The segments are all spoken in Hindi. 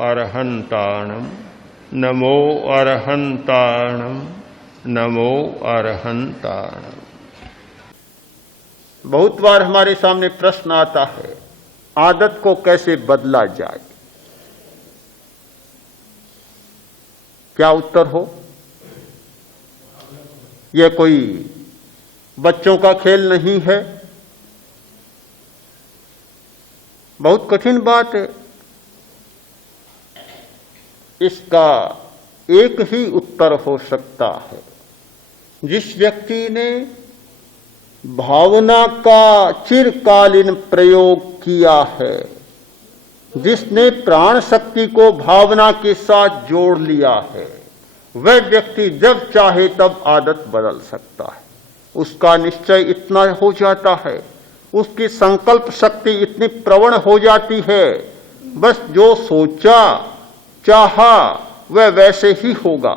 अरहन्ताणं नमो अरहन्ताणं नमो अरहन्ताणं। बहुत बार हमारे सामने प्रश्न आता है, आदत को कैसे बदला जाए? क्या उत्तर हो? यह कोई बच्चों का खेल नहीं है। बहुत कठिन बात है। इसका एक ही उत्तर हो सकता है। जिस व्यक्ति ने भावना का चिरकालीन प्रयोग किया है, जिसने प्राण शक्ति को भावना के साथ जोड़ लिया है, वह व्यक्ति जब चाहे तब आदत बदल सकता है। उसका निश्चय इतना हो जाता है, उसकी संकल्प शक्ति इतनी प्रवण हो जाती है, बस जो सोचा चाहा वह वैसे ही होगा,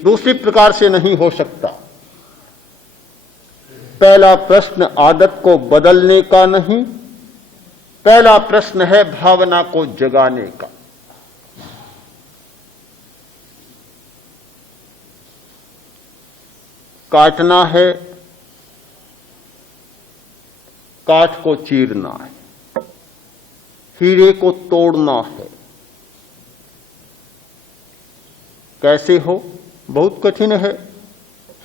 दूसरी प्रकार से नहीं हो सकता। पहला प्रश्न आदत को बदलने का नहीं, पहला प्रश्न है भावना को जगाने का। काटना है, काठ को चीरना है, हीरे को तोड़ना है। कैसे हो? बहुत कठिन है।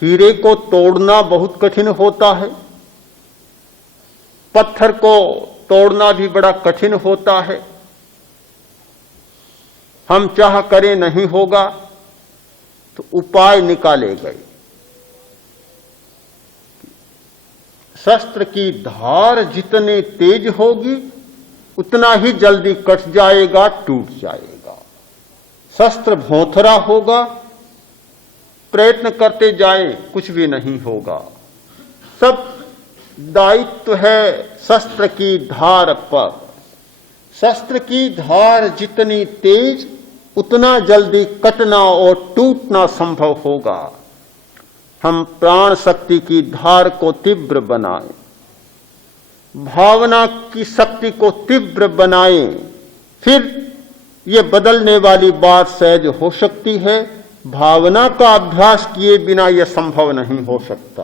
हीरे को तोड़ना बहुत कठिन होता है, पत्थर को तोड़ना भी बड़ा कठिन होता है। हम चाह करें नहीं होगा तो उपाय निकाले गए। शस्त्र की धार जितनी तेज होगी उतना ही जल्दी कट जाएगा, टूट जाएगा। शस्त्र भोंथरा होगा, प्रयत्न करते जाए कुछ भी नहीं होगा। सब दायित्व है शस्त्र की धार पर। शस्त्र की धार जितनी तेज उतना जल्दी कटना और टूटना संभव होगा। हम प्राण शक्ति की धार को तीव्र बनाएं, भावना की शक्ति को तीव्र बनाएं, फिर ये बदलने वाली बात सहज हो सकती है। भावना का अभ्यास किए बिना यह संभव नहीं हो सकता।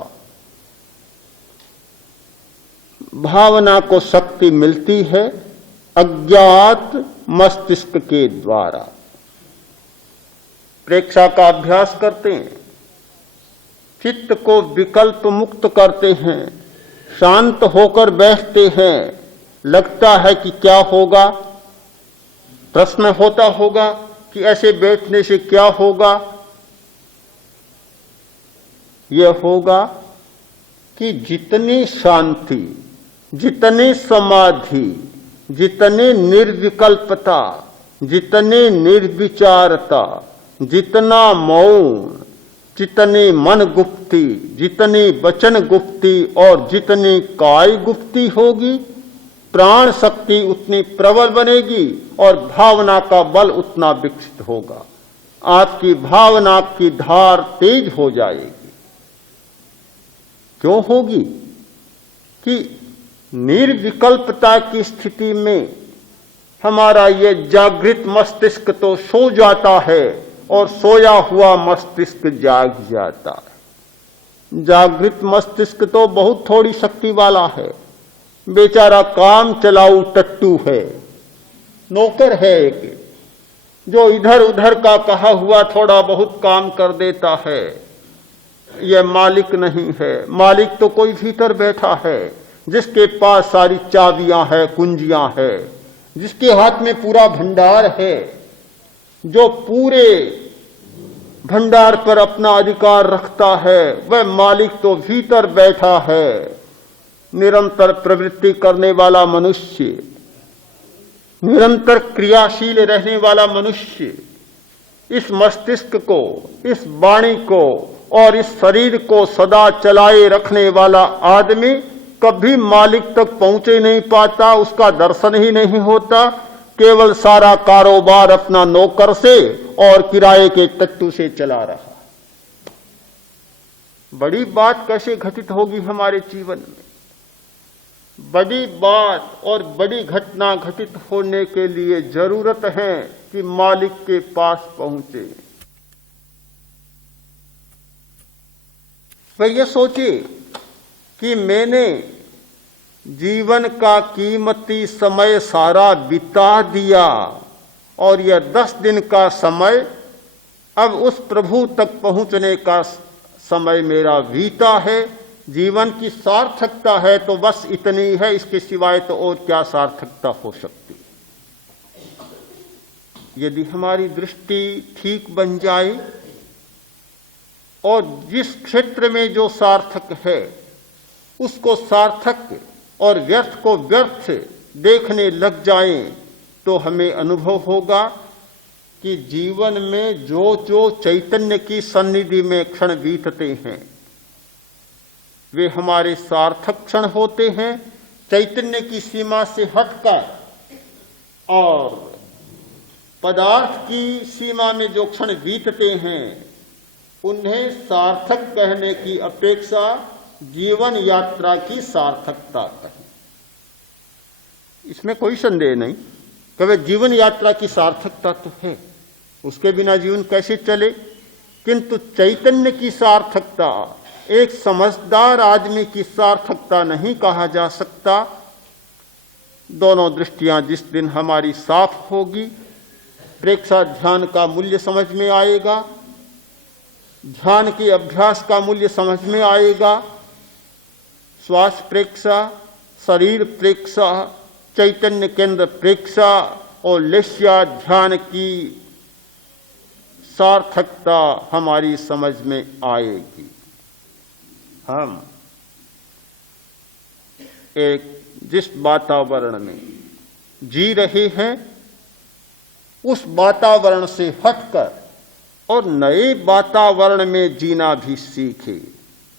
भावना को शक्ति मिलती है अज्ञात मस्तिष्क के द्वारा। प्रेक्षा का अभ्यास करते हैं, चित्त को विकल्प मुक्त करते हैं, शांत होकर बैठते हैं। लगता है कि क्या होगा? प्रश्न होता होगा कि ऐसे बैठने से क्या होगा? यह होगा कि जितनी शांति, जितनी समाधि, जितनी निर्विकल्पता, जितनी निर्विचारता, जितना मौन, जितनी मन गुप्ती, जितनी वचन गुप्ती और जितनी काय गुप्ती होगी, प्राण शक्ति उतनी प्रबल बनेगी और भावना का बल उतना विकसित होगा। आपकी भावना की धार तेज हो जाएगी। क्यों होगी? कि निर्विकल्पता की स्थिति में हमारा ये जागृत मस्तिष्क तो सो जाता है और सोया हुआ मस्तिष्क जाग जाता है। जागृत मस्तिष्क तो बहुत थोड़ी शक्ति वाला है, बेचारा काम चलाऊ टट्टू है, नौकर है एक, जो इधर उधर का कहा हुआ थोड़ा बहुत काम कर देता है। यह मालिक नहीं है। मालिक तो कोई भीतर बैठा है, जिसके पास सारी चाबियां हैं, कुंजियां हैं, जिसके हाथ में पूरा भंडार है, जो पूरे भंडार पर अपना अधिकार रखता है। वह मालिक तो भीतर बैठा है। निरंतर प्रवृत्ति करने वाला मनुष्य, निरंतर क्रियाशील रहने वाला मनुष्य, इस मस्तिष्क को, इस वाणी को और इस शरीर को सदा चलाए रखने वाला आदमी कभी मालिक तक पहुंचे नहीं पाता, उसका दर्शन ही नहीं होता। केवल सारा कारोबार अपना नौकर से और किराए के टट्टू से चला रहा। बड़ी बात कैसे घटित होगी हमारे जीवन में? बड़ी बात और बड़ी घटना घटित होने के लिए जरूरत है कि मालिक के पास पहुंचे। वह ये सोचे कि मैंने जीवन का कीमती समय सारा बिता दिया और यह 10 दिन का समय अब उस प्रभु तक पहुंचने का समय मेरा बीता है। जीवन की सार्थकता है तो बस इतनी है, इसके सिवाय तो और क्या सार्थकता हो सकती है। यदि हमारी दृष्टि ठीक बन जाए और जिस क्षेत्र में जो सार्थक है उसको सार्थक और व्यर्थ को व्यर्थ देखने लग जाएं, तो हमें अनुभव होगा कि जीवन में जो जो चैतन्य की सन्निधि में क्षण बीतते हैं वे हमारे सार्थक क्षण होते हैं। चैतन्य की सीमा से हटकर और पदार्थ की सीमा में जो क्षण बीतते हैं उन्हें सार्थक कहने की अपेक्षा जीवन यात्रा की सार्थकता कहें। इसमें कोई संदेह नहीं कि वह जीवन यात्रा की सार्थकता तो है, उसके बिना जीवन कैसे चले। किंतु चैतन्य की सार्थकता, एक समझदार आदमी की सार्थकता नहीं कहा जा सकता। दोनों दृष्टियां जिस दिन हमारी साफ होगी, प्रेक्षा ध्यान का मूल्य समझ में आएगा, ध्यान के अभ्यास का मूल्य समझ में आएगा। श्वास प्रेक्षा, शरीर प्रेक्षा, चैतन्य केंद्र प्रेक्षा और लेस्या ध्यान की सार्थकता हमारी समझ में आएगी। हम एक जिस वातावरण में जी रहे हैं उस वातावरण से हटकर और नए वातावरण में जीना भी सीखे।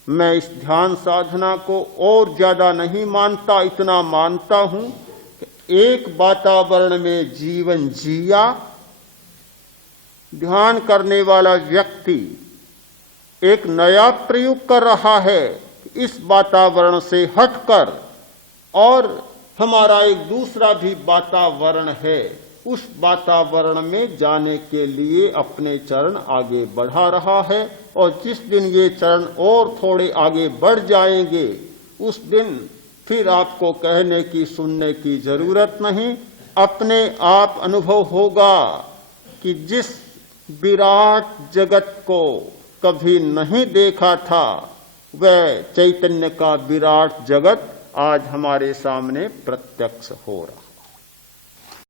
मैं इस ध्यान साधना को और ज्यादा नहीं मानता, इतना मानता हूं कि एक वातावरण में जीवन जिया। ध्यान करने वाला व्यक्ति एक नया प्रयोग कर रहा है इस वातावरण से हटकर, और हमारा एक दूसरा भी वातावरण है, उस वातावरण में जाने के लिए अपने चरण आगे बढ़ा रहा है। और जिस दिन ये चरण और थोड़े आगे बढ़ जाएंगे उस दिन फिर आपको कहने की सुनने की जरूरत नहीं, अपने आप अनुभव होगा कि जिस विराट जगत को कभी नहीं देखा था वह चैतन्य का विराट जगत आज हमारे सामने प्रत्यक्ष हो रहा।